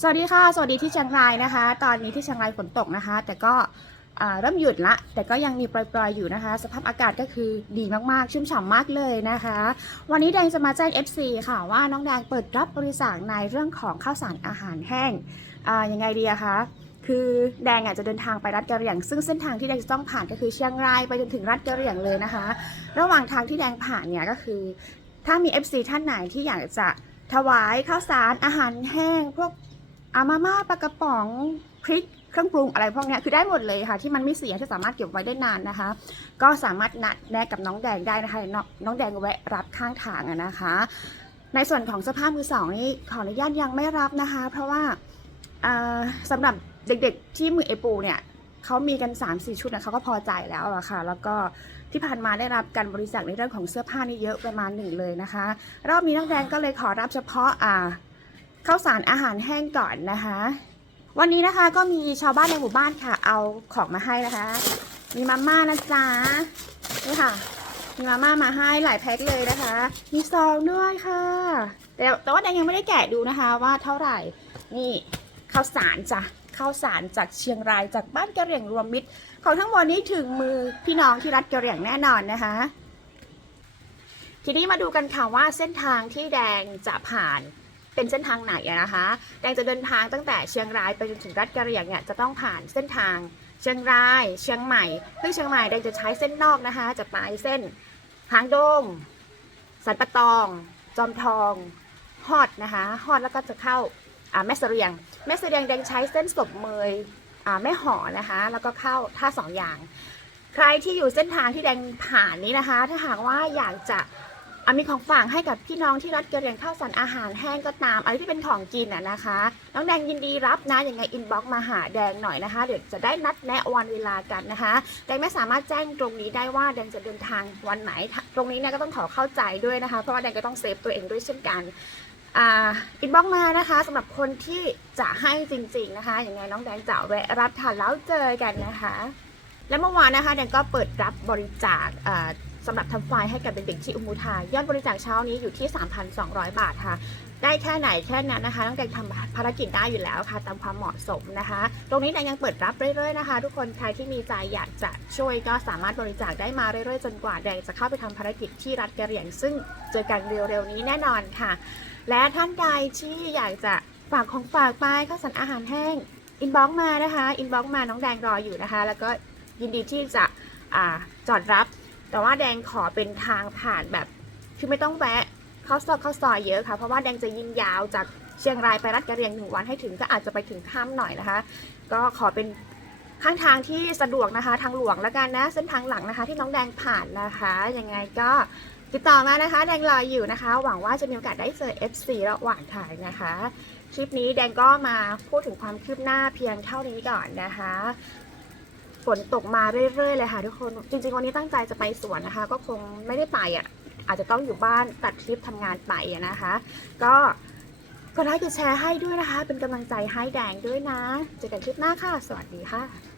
สวัสดีค่ะ สวัสดีที่เชียงรายนะคะ ตอนนี้ที่เชียงรายฝนตกนะคะ แต่ก็เริ่มหยุดละ แต่ก็ยังมีปล่อยๆอยู่นะคะ สภาพอากาศก็คือดีมากๆ ชุ่มฉ่ำมากเลยนะคะ วันนี้แดงจะมาแจ้ง FC ค่ะว่าน้องแดงเปิดรับบริจาคในเรื่องของข้าวสารอาหารแห้งอ่ายังไงดีคะ คือแดงอะจะเดินทางไปรัฐกะเหรี่ยง ซึ่งเส้นทางที่แดงจะต้องผ่านก็คือเชียงรายไปจนถึงรัฐกะเหรี่ยงเลยนะคะ ระหว่างทางที่แดงผ่านเนี่ยก็คือ ถ้ามี FC ท่านไหนที่อยากจะถวายข้าวสารอาหารแห้ง พวก อามาม่าปลากระป๋องพริกเครื่องปรุงอะไรพวกนี้คือได้หมดเลยค่ะ ที่มันไม่เสียที่สามารถเก็บไว้ได้นานนะคะ ก็สามารถนัดแนะกับน้องแดงได้นะคะน้องน้องแดงแวะรับข้างทางนะคะ ในส่วนของเสื้อผ้ามือสองนี่ขออนุญาตยังไม่รับนะคะ เพราะว่าอ่าสำหรับเด็กๆที่มือเอปูเนี่ยเขามีกัน 3-4 ชุดนะเขาก็พอใจแล้วอะค่ะ แล้วก็ที่ผ่านมาได้รับการบริจาคในเรื่องของเสื้อผ้านี่เยอะประมาณหนึ่งเลยนะคะ รอบนี้น้องแดงก็เลยขอรับเฉพาะอ่า ข้าวสารอาหารแห้งก่อนนะคะ วันนี้นะคะก็มีชาวบ้านในหมู่บ้านค่ะ เอาของมาให้นะคะ มีมาม่านะจ๊ะนี่ค่ะ มีมาม่ามาให้หลายแพ็คเลยนะคะ มีซองด้วยค่ะ แต่แต่ว่าแดงยังไม่ได้แกะดูนะคะว่าเท่าไหร่ นี่ข้าวสารจ้ะข้าวสารจากเชียงรายจากบ้านกะเหรี่ยงรวมมิตร ของทั้งหมดนี้ถึงมือพี่น้องที่รัฐกะเหรี่ยงแน่นอนนะคะ ทีนี้มาดูกันค่ะว่าเส้นทางที่แดงจะผ่าน เป็นเส้นทางไหนอะนะคะแดงจะเดินทางตั้งแต่เชียงรายไปจนถึงรัฐกะเหรี่ยงเนี่ยจะต้องผ่านเส้นทาง เชียงราย เชียงใหม่ซึ่งเชียงใหม่แดงจะใช้เส้นนอกนะคะ จะไปเส้นหางดง สันปะตอง จอมทองฮอดนะคะฮอดแล้วก็จะเข้าแม่เสรียง แม่เสรียงแดงใช้เส้นศพเมยแม่ห่อนะคะ แล้วก็เข้าท่าสองอย่าง ใครที่อยู่เส้นทางที่แดงผ่านนี้นะคะ ถ้าหากว่าอยากจะ อะมีของฝากให้กับพี่น้องที่รัฐกะเหรี่ยงข้าวสารอาหารแห้งก็ตามอะไรที่เป็นของกินอะนะคะ น้องแดงยินดีรับนะยังไงอินบ็อกซ์มาหาแดงหน่อยนะคะ เดี๋ยวจะได้นัดแนะวันเวลากันนะคะ แดงไม่สามารถแจ้งตรงนี้ได้ว่าแดงจะเดินทางวันไหน ตรงนี้เนี่ยก็ต้องขอเข้าใจด้วยนะคะ เพราะว่าแดงก็ต้องเซฟตัวเองด้วยเช่นกันอินบ็อกมานะคะสำหรับคนที่จะให้จริงๆนะคะยังไงน้องแดงจะแวะรับทานแล้วเจอกันนะคะ และเมื่อวานนะคะแดงก็เปิดรับบริจาค สำหรับทำไฟล์ให้กับเด็กๆที่อุมูทายอดบริจาคเช้านี้อยู่ที่ 3,200 บาทค่ะ ได้แค่ไหนแค่นั้นนะคะน้องแดงทำภารกิจได้อยู่แล้วค่ะ ตามความเหมาะสมนะคะ ตรงนี้แดงยังเปิดรับเรื่อยๆนะคะ ทุกคนใครที่มีใจอยากจะช่วยก็สามารถบริจาคได้มาเรื่อยๆ จนกว่าแดงจะเข้าไปทำภารกิจที่รัฐกะเหรี่ยง ซึ่งเจอกันเร็วๆนี้แน่นอนค่ะ และท่านใดที่อยากจะฝากของฝากไปข้าวสารอาหารแห้งอินบ็อกมานะคะอินบ็อกมาน้องแดงรออยู่นะคะ แล้วก็ยินดีที่จะอาจอดรับ แต่ว่าแดงขอเป็นทางผ่านแบบคือไม่ต้องแวะเข้าซอกเข้าซอยเยอะค่ะ เพราะว่าแดงจะยิงยาวจากเชียงรายไปรัฐกระเรียงหนึ่งวันให้ถึงก็อาจจะไปถึงค่ำหน่อยนะคะ ก็ขอเป็นข้างทางที่สะดวกนะคะ ทางหลวงแล้วกันนะ เส้นทางหลังนะคะ ที่น้องแดงผ่านนะคะยังไงก็ติดต่อมานะคะ แดงรออยู่นะคะ หวังว่าจะมีโอกาสได้เจอ FC ระหว่างทางนะคะ คลิปนี้แดงก็มาพูดถึงความคืบหน้าเพียงเท่านี้ก่อนนะคะ ฝนตกมาเรื่อยๆเลยค่ะทุกคนจริงๆวันนี้ตั้งใจจะไปสวนนะคะ ก็คงไม่ได้ไปอะอาจจะต้องอยู่บ้านตัดคลิปทำงานไปนะคะ ก็กดไลค์กดแชร์ให้ด้วยนะคะ เป็นกำลังใจให้แดงด้วยนะเจอกันคลิปหน้าค่ะ สวัสดีค่ะ